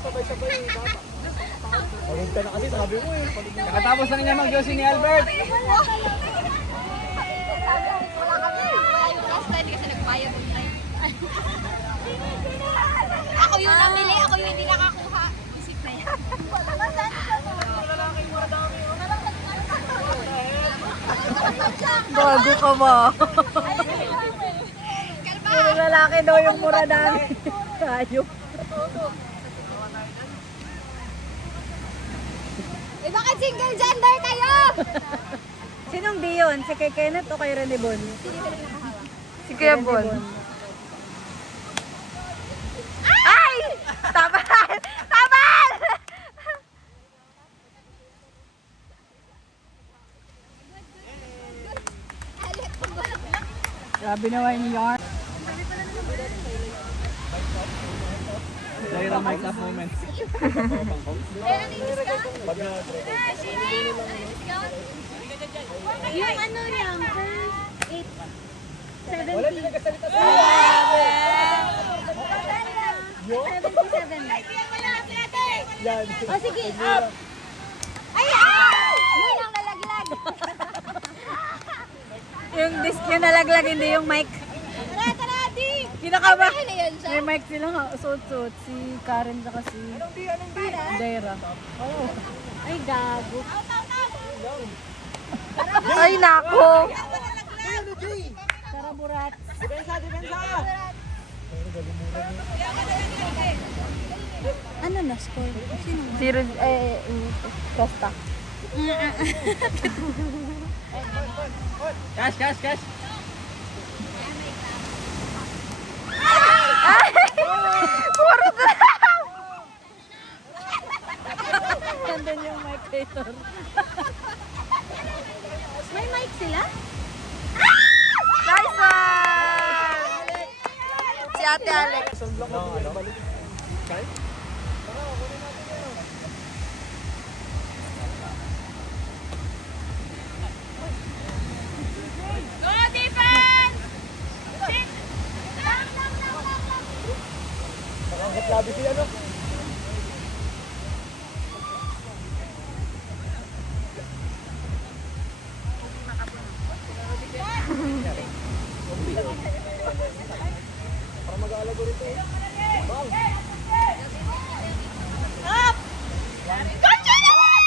Sabay-sabay yung bata. Pagod ka na kasi, sabi mo eh. Nakatapos na niya mag-yosi ni Albert. Ako yung namili, ako yung hindi nakakuha. Isip na yan. Bago ka ba? Yung lalaki daw yung mura namin. Tayo. Eh bakit single gender kayo? Sinong Dion? Si kay Kenneth o kay Rene Bon? Si Kuya Bon. Ay! Tabal! Tabal! Grabe naman yung yarn. Dahil ang mic up moment. Yung ano niya, first 8, 70. Wala din nagkasalita sa 77. yan. O sige, up! Ay! Yun ang nalaglag. Yung disc yung nalaglag, hindi yung mic. Tara, tara, di! Kinakaba. Ay, na yun siya. May mic sila nga, suot-suot. Si Karen saka si Daira. Oo. Ay, gago. Ay, nako. Tara, burat. Ano na score? Sino? Zero, Costa. Cash. Nandun yung mic creator. May mic sila? Nice one! Si Ate Alex. Go, defense! Nakangkat labi siya, no? Para mag-aalago rito eh. Bang! Up! Gotcha naman!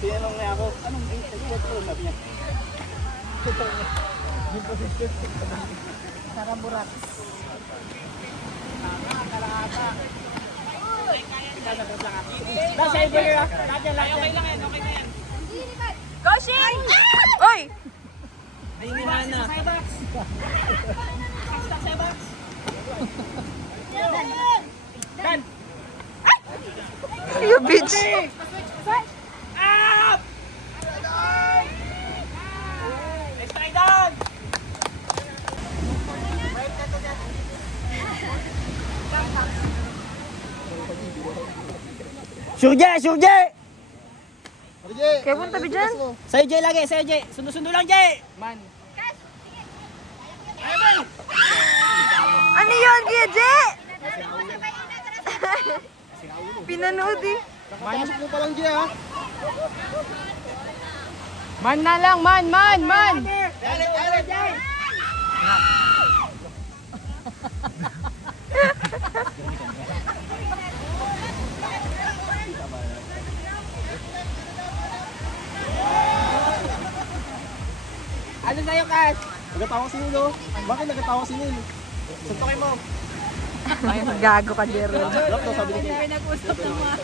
Tinanong niya ako, anong sabi niya? Yung position. Tara, burat. Nasa iba nila. Okay lang yan. Go, Shin! Oy! Hindi na. Dan! You bitch! Up! Let's try down! Surje! Kaya punta ba dyan? Sa'yo, Jay, lagi. Sa'yo, Jay. Sundo-sundo lang, Jay. Man. Ano yun, Kuya Je? Pinanood eh. Masok mo pa lang, Jay, ha? Man na lang, man! Dale, Jay. Ano sa'yo, Cash? Nagatawa si Nilo. Bakit nagatawa si Nilo? Suntokin mo. Gago ka, Gerald. Lock to, sabi ni Kim. Pinag-usap ng mga.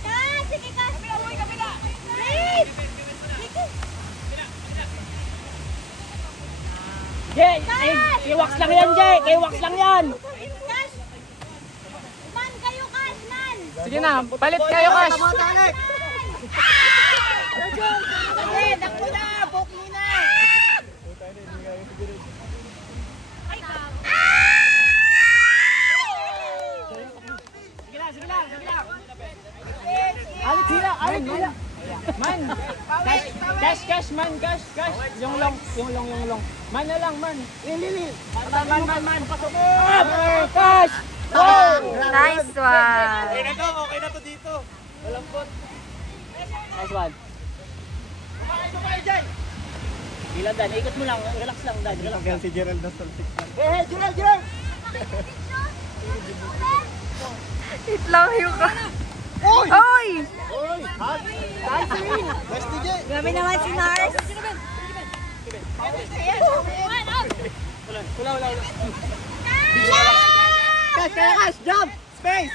Kas! Sige, Kas! Uy, kabila! Wait! Jay! Kay-wax lang yan, Jay! Kay-wax lang yan! Kas! Man kayo, Kas! Man! Sige na, palit kayo, Cash. Sige, dakpo na! Poki na! Ay, gago! Alex, hila! Alex, hila! Man! Cash, man! Cash! Yung long. Man na lang, man! Lili! Man! Pasok mo! Cash! Nice one. Okay na to dito. Malambot. Nice one. Kumain dyan! Bilang Dan, ikot mo lang. Relax lang, Dan. Relax lang. Si Gerald na sol 6 lang. Hey, Gerald! Itlang yung ka. Oy! Oy! Hot! Nice win! Nice DJ! Grabe naman si Nars. Wala. Cash! Jump! Space!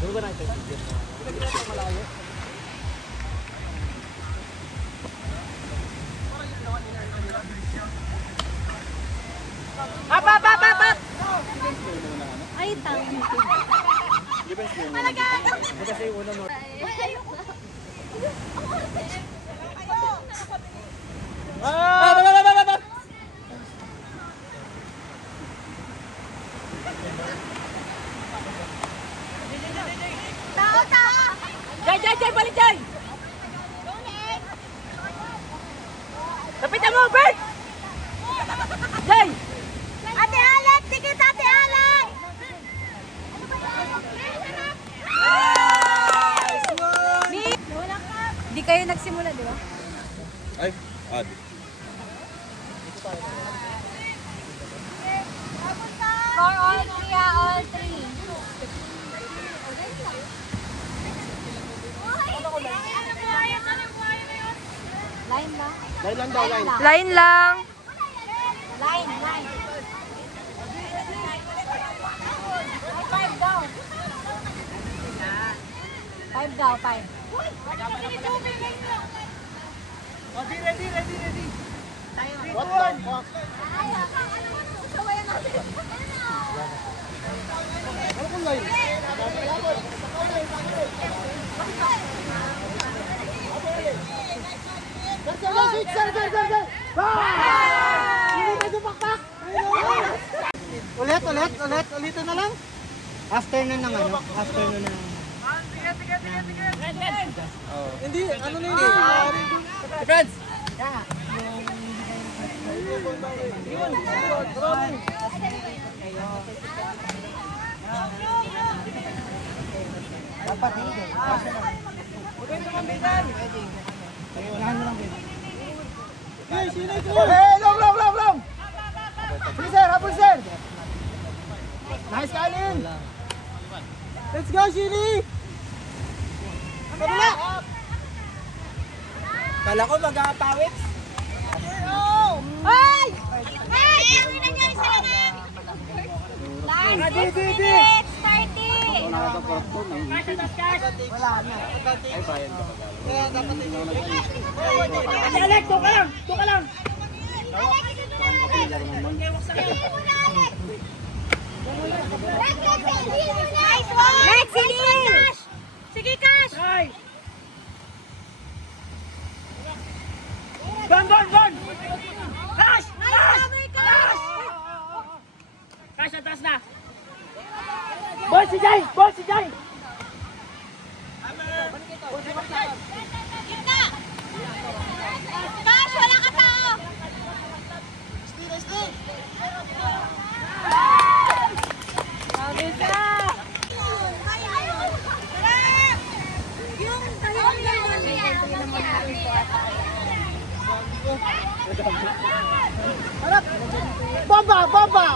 Doon ba natin? Malayo. Up! Ay, tama. Kasi yung una mo. Tao! Jay! Balik, Jay! Lapitan mo, Bert! Jay! Ate Alex! Sige, Ate Alex! Di kayo nagsimula, di ba? Ay, adi. For all three, all three. Line ba? Line lang daw, line. Line lang. Line. Five daw. Five. Oh, ready. What the fuck? Ano kung line? Ulitin na lang. Afternoon ng ano? Afternoon ng... Hindi, ano na yun? Defense! Dapat hindi. Long! Habol sir! Nice kanin! Let's go, Shili! Kabila! Kala ko mag-aapawit. Ay! Ay! Ang ina niya, isa lang ah! Line 6 minutes, 30! Wala na. Ay, bayan ka pag kaya dapat Alex, tuka lang! Nice one! Next, sige, Cash! Bon! Cash! Nice, Cash! Cash, atas na! Ball si Jay! Gitna! Cash, wala ka tao! Sabi ka! Yung Harap! Baba!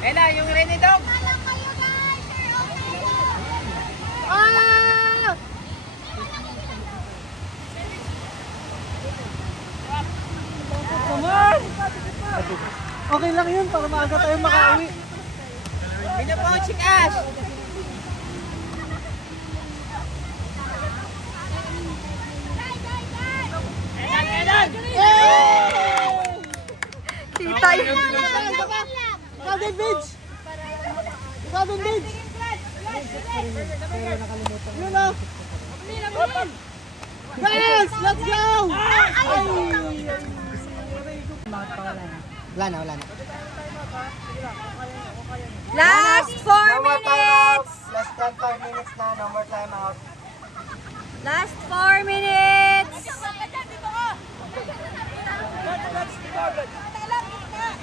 Ela, yung Rene Dog! Ah! Come on! Okay lang yun para maaga tayo makauwi. Pinapound si Cash! Kita yun! Ikaw din, Vidge! Yun na! Guys, let's go! Wala na. Last 4 minutes! Less than 5 minutes na. No more time out. Last 4 minutes!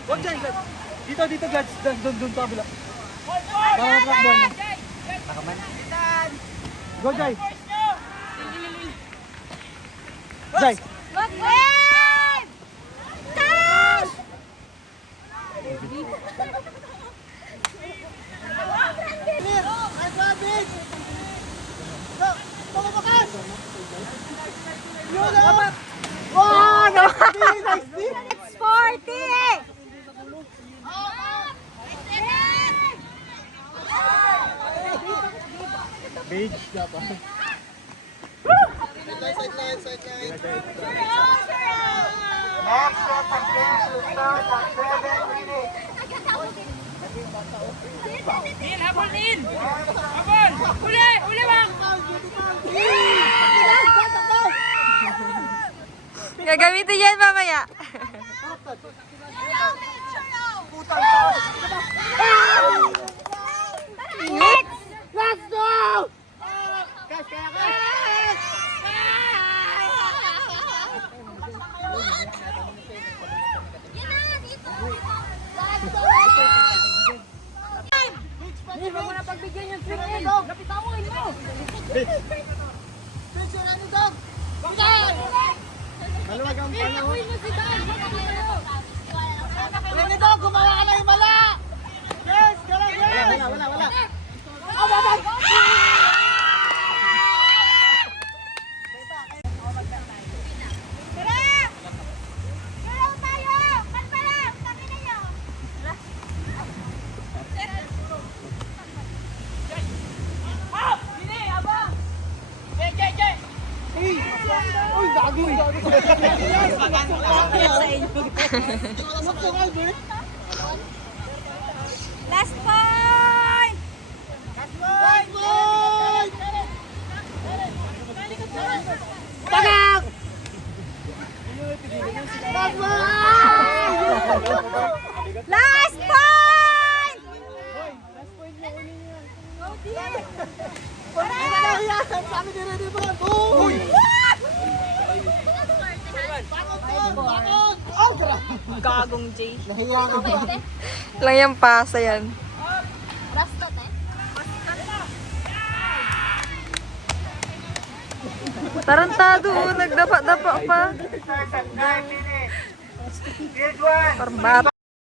Huwag dyan, Gads. Dito, Gads. Doon sa kabila. Bawang takbo niya. Go, Jai. Jai. Mag-wave! Cash! Wow! Nice D! It's 40! Page dapat. Next set of games will start at 7 minutes. Nil, habol, Nil! Habol! Uli, bang! Gagamitin yan mamaya. Let's go! Hindi mo na pagbigyan yung swing. Lapitawan mo. Maluwag ang panahon. Renito, gumawa ka na yung mala! Yes! Wala. Tara! Tara tayo! Kalma lang! Kami na nyo! Uy, gago! Last point! Tagak! Last point! Sabi ni Rene Bron! Uy! Oh, grabe! Gagong Jay. Nahiya ko. Lang yung pasa yan. Rastot eh. Tarantado, nagdapa-dapa pa. Start at 9 minutes. Field 1. Parang bata.